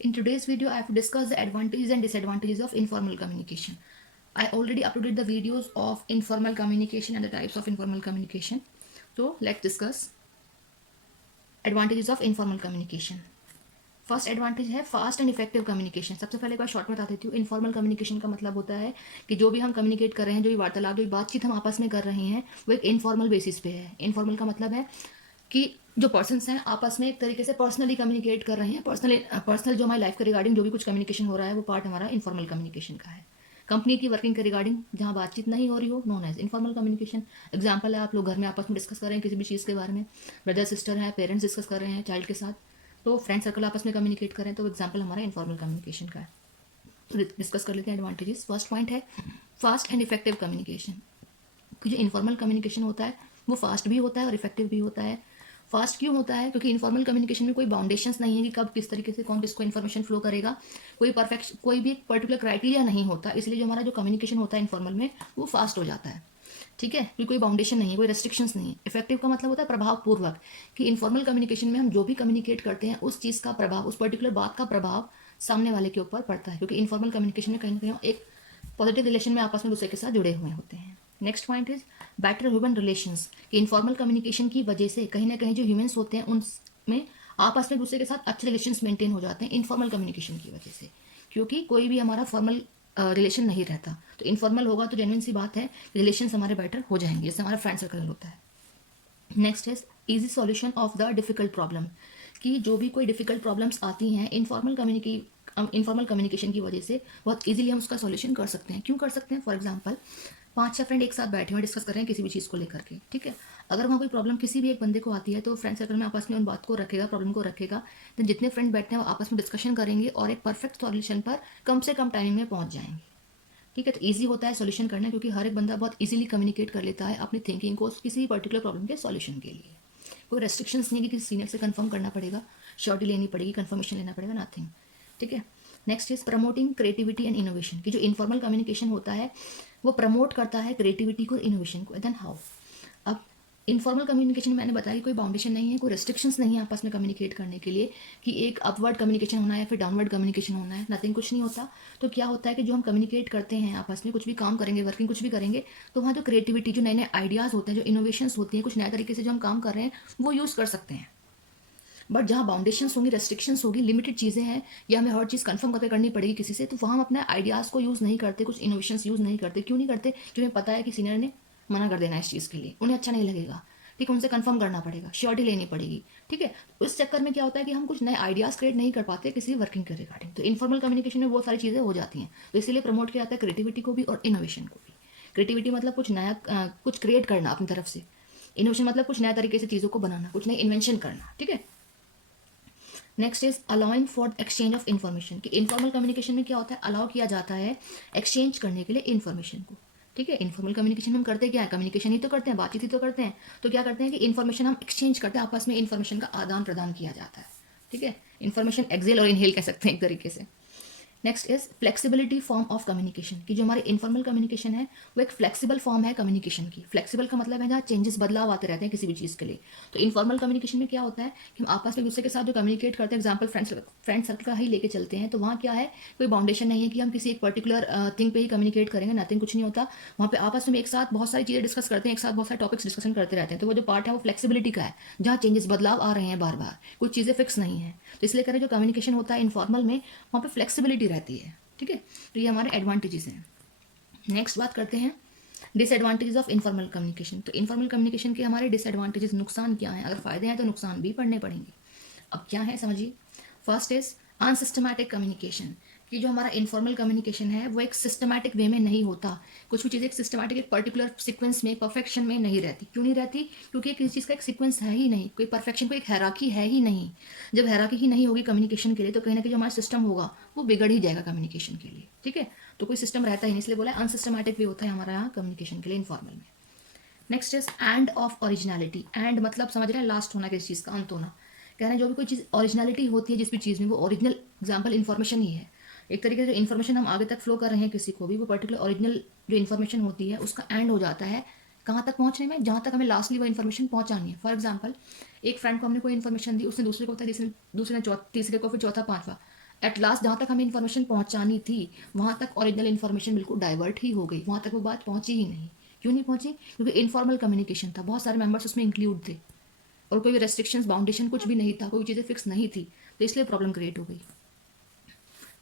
In today's video, I have discussed the advantages and disadvantages of informal communication. I already uploaded the videos of informal communication and the types of informal communication. So let's discuss advantages of informal communication. First advantage है fast and effective communication. सबसे पहले एक बार short में बता देती हूँ. Informal communication का मतलब होता है कि जो भी हम कम्युनिकेट कर रहे हैं, जो भी वार्तालाप, जो भी बातचीत हम आपस में कर रहे हैं, वो एक इनफॉर्मल बेसिस पे है. इनफॉर्मल का मतलब है कि जो पर्सन्स हैं आपस में एक तरीके से पर्सनली कम्युनिकेट कर रहे हैं. पर्सनल जो हमारी लाइफ के रिगार्डिंग जो भी कुछ कम्युनिकेशन हो रहा है वो पार्ट हमारा इनफॉर्मल कम्युनिकेशन का है. कंपनी की वर्किंग के रिगार्डिंग जहाँ बातचीत नहीं हो रही हो, known as informal communication. Example है, आप लोग घर में आपस में डिस्कस कर रहे हैं किसी भी चीज़ के बारे में, ब्रदर सिस्टर है, पेरेंट्स डिस्कस कर रहे हैं चाइल्ड के साथ, तो फ्रेंड सर्कल आपस में कम्युनिकेट करें, तो एग्जाम्पल हमारा इनफॉर्मल कम्युनिकेशन का है. तो डिस्कस कर लेते हैं एडवांटेजेस. फर्स्ट पॉइंट है फास्ट एंड इफेक्टिव कम्युनिकेशन. जो इनफॉर्मल कम्युनिकेशन होता है वो फास्ट भी होता है और इफेक्टिव भी होता है. फास्ट क्यों होता है? क्योंकि इनफॉर्मल कम्युनिकेशन में कोई बाउंडेशंस नहीं है कि कब किस तरीके से कौन किसको इन्फॉर्मेशन फ्लो करेगा. कोई भी एक पर्टिकुलर क्राइटेरिया नहीं होता, इसलिए जो हमारा जो कम्युनिकेशन होता है इनफॉर्मल में वो फास्ट हो जाता है. ठीक है, क्योंकि कोई बाउंडेशन नहीं है, कोई रेस्ट्रिक्शंस नहीं है. इफेक्टिव का मतलब होता है प्रभावपूर्वक, कि इनफॉर्मल कम्युनिकेशन में हम जो भी कम्युनिकेट करते हैं उस चीज़ का प्रभाव, उस पर्टिकुलर बात का प्रभाव सामने वाले के ऊपर पड़ता है. क्योंकि इनफॉर्मल कम्युनिकेशन में कहीं ना कहीं एक पॉजिटिव रिलेशन में आपस में दूसरे के साथ जुड़े हुए होते हैं. Next point is better human relations. कि इनफॉर्मल कम्युनिकेशन की वजह से कहीं ना कहीं जो ह्यूमंस होते हैं उनमें आपस में दूसरे के साथ अच्छे रिलेशंस मेंटेन हो जाते हैं इनफॉर्मल कम्युनिकेशन की वजह से. क्योंकि कोई भी हमारा फॉर्मल रिलेशन नहीं रहता, तो इनफॉर्मल होगा तो जेन्युइन सी बात है रिलेशंस हमारे बेटर हो जाएंगे, जैसे हमारा फ्रेंड सर्कल होता है. Next is easy solution of the difficult problem. कि जो भी कोई डिफिकल्ट प्रॉब्लम्स आती हैं इनफॉर्मल कम्युनिकेशन की वजह से बहुत इजीली हम उसका सॉल्यूशन कर सकते हैं. क्यों कर सकते हैं? फॉर एग्जांपल 5-6 फ्रेंड एक साथ बैठे हुए डिस्कस कर रहे हैं किसी भी चीज़ को लेकर के, ठीक है. अगर वहाँ कोई प्रॉब्लम किसी भी एक बंदे को आती है तो फ्रेंड सर्कल में आपस में उन बात को रखेगा, प्रॉब्लम को रखेगा, तो जितने फ्रेंड बैठते हैं वो आपस में डिस्कशन करेंगे और एक परफेक्ट सॉल्यूशन पर कम से कम टाइम में पहुँच जाएंगे. ठीक है, तो ईजी होता है सॉल्यूशन करना, क्योंकि हर एक बंदा बहुत इजीली कम्युनिकेट कर लेता है अपनी थिंकिंग को किसी पर्टिकुलर प्रॉब्लम के सॉल्यूशन के लिए. कोई रेस्ट्रिक्शंस नहीं है कि किसी सीनियर से कंफर्म करना पड़ेगा, श्योरिटी लेनी पड़ेगी, कंफर्मेशन लेना पड़ेगा, नथिंग. ठीक है. Next is promoting creativity and innovation. कि जो इनफॉर्मल कम्युनिकेशन होता है वो प्रमोट करता है क्रिएटिविटी को, इनोवेशन को. Then how? अब इनफॉर्मल कम्युनिकेशन में मैंने बताया कि कोई बाउंडेशन नहीं है, कोई रेस्ट्रिक्शंस नहीं है आपस में कम्युनिकेट करने के लिए कि एक अपवर्ड कम्युनिकेशन होना है या फिर डाउनवर्ड कम्युनिकेशन होना है, नथिंग, कुछ नहीं होता. तो क्या होता है कि जो हम कम्युनिकेट करते हैं आपस में, कुछ भी काम करेंगे, वर्किंग कुछ भी करेंगे, तो वहाँ जो क्रिएटिविटी, जो नए नए आइडियाज़ होते हैं, जो इनोवेशंस होती हैं, कुछ नए तरीके से जो हम काम कर रहे हैं वो यूज़ कर सकते हैं. बट जहाँ बाउंडेशंस होंगी, रेस्ट्रिक्शंस होगी, लिमिटेड चीज़ें हैं या हमें हर चीज़ कंफर्म करके करनी पड़ेगी किसी से, तो वहाँ हम अपने आइडियाज़ को यूज़ नहीं करते, कुछ इनोवेशंस यूज़ नहीं करते. क्यों नहीं करते? क्योंकि हमें पता है कि सीनियर ने मना कर देना है इस चीज़ के लिए, उन्हें अच्छा नहीं लगेगा. ठीक है, उनसे कंफर्म करना पड़ेगा, श्योरिटी लेनी पड़ेगी. ठीक है, इस चक्कर में क्या होता है कि हम कुछ नए आइडियाज़ क्रिएट नहीं कर पाते किसी वर्किंग के रिगार्डिंग. तो इनफॉर्मल कम्युनिकेशन में बहुत सारी चीज़ें हो जाती हैं, तो इसीलिए प्रमोट किया जाता है क्रिएटिविटी को भी और इनोवेशन को भी. क्रिएटिविटी मतलब कुछ नया कुछ क्रिएट करना अपनी तरफ से. इनोवेशन मतलब कुछ नया तरीके से चीज़ों को बनाना, कुछ नई इन्वेंशन करना. ठीक है. Next is allowing for exchange of information. कि इनफॉर्मल कम्युनिकेशन में क्या होता है, अलाउ किया जाता है एक्सचेंज करने के लिए इन्फॉर्मेशन को. ठीक है, इनफॉर्मल कम्युनिकेशन में हम करते क्या है, कम्युनिकेशन ही तो करते हैं, बातचीत ही तो करते हैं. तो क्या करते हैं कि इन्फॉर्मेशन हम एक्सचेंज करते हैं, आपस में इन्फॉर्मेशन का आदान प्रदान किया जाता है. ठीक है, इन्फॉर्मेशन एक्सेल और इनहेल कह सकते हैं एक तरीके से. Next is flexibility form of communication. की जो हमारी इनफॉर्मल कम्युनिकेशन है वो एक फ्लेक्सिबल फॉर्म है कम्युनिकेशन की. फ्लेक्सिबल का मतलब है जहाँ चेंजेस, बदलाव आते रहते हैं किसी भी चीज़ के लिए. तो इनफॉर्मल कम्युनिकेशन में क्या होता है कि हम आपस में दूसरे के साथ जो कम्युनिकेट करते हैं, एग्जाम्पल फ्रेंड सर्कल का ही लेके चलते हैं, तो वहाँ क्या है, कोई बाउंडेशन नहीं है कि हम किसी एक पर्टिकुलर थिंग पे ही कम्युनिकेट करेंगे, नथिंग, कुछ नहीं होता. वहाँ पे आपस में एक साथ बहुत सारी चीज़ें डिस्कस करते हैं, एक साथ बहुत सारे टॉपिक्स डिस्कशन करते रहते हैं. तो वो जो पार्ट है वो फ्लेक्सिबिलिटी का है, जहाँ चेंजेस, बदलाव आ रहे हैं बार बार, कुछ चीज़ें फिक्स नहीं है. तो इसलिए करें जो कम्युनिकेशन होता है इनफॉर्मल में, वहाँ पे फ्लेक्सिबिलिटी रहती है. ठीक है, तो ये हमारे एडवांटेजेस हैं. नेक्स्ट बात करते हैं डिसएडवांटेजेस ऑफ इनफॉर्मल कम्युनिकेशन. तो इनफॉर्मल कम्युनिकेशन के हमारे डिसएडवांटेजेस, नुकसान क्या हैं? अगर फायदे हैं तो नुकसान भी पढ़ने पड़ेंगे. अब क्या है समझिए. First is unsystematic communication. कि जो हमारा इनफॉर्मल कम्युनिकेशन है वो एक सिस्टमैटिक वे में नहीं होता. कुछ भी चीज़ें एक सिस्टमैटिक, एक पर्टिकुलर सीक्वेंस में, परफेक्शन में नहीं रहती. क्यों नहीं रहती? क्योंकि किसी चीज़ का एक सीक्वेंस है ही नहीं, कोई परफेक्शन, कोई एक हैराकी है ही नहीं. जब हैराकी ही नहीं होगी कम्युनिकेशन के लिए, तो कहीं ना कहीं जो हमारा सिस्टम होगा वो बिगड़ ही जाएगा कम्युनिकेशन के लिए. ठीक है, तो कोई सिस्टम रहता ही नहीं, इसलिए बोला अनसिस्टमैटिक वे होता है हमारा यहाँ कम्युनिकेशन के लिए इनफॉर्मल में. Next is end of originality. And मतलब समझ रहे हैं लास्ट होना किसी चीज़ का, अंत होना. कह रहे हैं जो भी कोई चीज़ ओरिजिनलिटी होती है जिस भी चीज़ में, वो ओरिजिनल एग्जाम्पल इन्फॉर्मेशन ही है. एक तरीके से जो इन्फॉर्मेशन हम आगे तक फ्लो कर रहे हैं किसी को भी, वो पर्टिकुलर ओरिजिनल जो इन्फॉर्मेशन होती है उसका एंड हो जाता है कहाँ तक पहुँचने में, जहाँ तक हमें लास्टली वो इन्फॉर्मेशन पहुँचानी है. फॉर एग्जाम्पल एक फ्रेंड को हमने कोई इन्फॉर्मेशन दी, उसने दूसरे को बताया, दूसरे ने तीसरे को, फिर चौथा, पांचवा. एट लास्ट जहाँ तक हमें इन्फॉर्मेशन पहुँचानी थी वहाँ तक ओरिजिनल इन्फॉर्मेशन बिल्कुल डाइवर्ट ही हो गई, वहाँ तक वो बात पहुँची ही नहीं। क्यों नहीं पहुँची? क्योंकि इनफॉर्मल कम्युनिकेशन था, बहुत सारे मेंबर्स उसमें इंक्लूड थे और कोई भी रेस्ट्रिक्शंस बाउंडेशन कुछ भी नहीं था, कोई चीज़ें फिक्स नहीं थी, तो इसलिए प्रॉब्लम क्रिएट हो गई।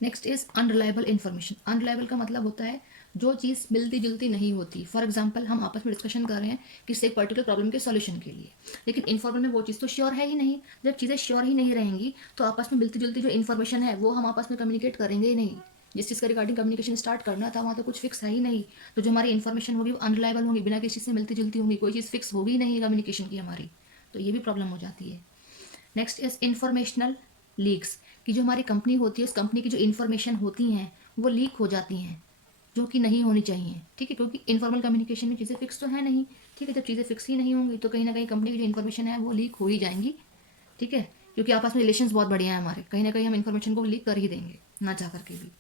Next is unreliable information. Unreliable का मतलब होता है जो चीज़ मिलती जुलती नहीं होती। फॉर एग्जाम्पल हम आपस में डिस्कशन कर रहे हैं किसी एक पर्टिकुलर प्रॉब्लम के सॉल्यूशन के लिए, लेकिन इन्फॉर्मल में वो चीज़ तो श्योर है ही नहीं। जब चीज़ें श्योर ही नहीं रहेंगी तो आपस में मिलती जुलती जो इन्फॉर्मेशन है वो हम आपस में कम्युनिकेट करेंगे ही नहीं। जिस चीज़ का रिगार्डिंग कम्युनिकेशन स्टार्ट करना था वहाँ तो कुछ फिक्स है ही नहीं, तो जो हमारी इन्फॉर्मेशन होगी वो अनरिलायबल होगी, बिना किसी से मिलती जुलती होंगी, कोई चीज़ फिक्स होगी नहीं कम्युनिकेशन की हमारी, तो ये भी प्रॉब्लम हो जाती है। नेक्स्ट इज इंफॉर्मेशनल लीक्स, कि जो हमारी कंपनी होती है उस कंपनी की जो इन्फॉर्मेशन होती हैं वो लीक हो जाती हैं, जो कि नहीं होनी चाहिए। ठीक है, क्योंकि इनफॉर्मल कम्युनिकेशन में चीज़ें फिक्स तो है नहीं। ठीक है, जब चीज़ें फिक्स ही नहीं होंगी तो कहीं ना कहीं कंपनी की जो इन्फॉर्मेशन है वो लीक हो ही जाएंगी। ठीक है, क्योंकि आपस में रिलेशंस बहुत बढ़िया हैं हमारे, कहीं ना कहीं हम इन्फॉर्मेशन को लीक कर ही देंगे ना चाह करके भी।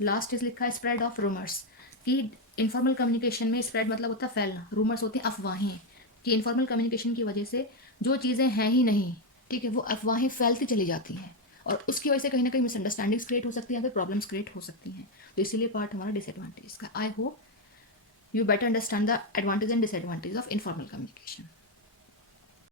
लास्ट इज लिखा है स्प्रेड ऑफ रूमर्स, कि इनफॉर्मल कम्युनिकेशन में स्प्रेड मतलब होता है फैलना, रूमर्स होती हैं अफवाहें, कि इनफॉर्मल कम्युनिकेशन की वजह से जो चीज़ें हैं ही नहीं, ठीक है, वो अफवाहें फैलती चली जाती हैं और उसकी वजह से कहीं ना कहीं मिसअंडरस्टैंडिंग्स क्रिएट हो सकती हैं या फिर प्रॉब्लम्स क्रिएट हो सकती हैं। तो इसीलिए पार्ट हमारा डिसएडवांटेज का। I hope you better understand the advantage and disadvantage of informal communication.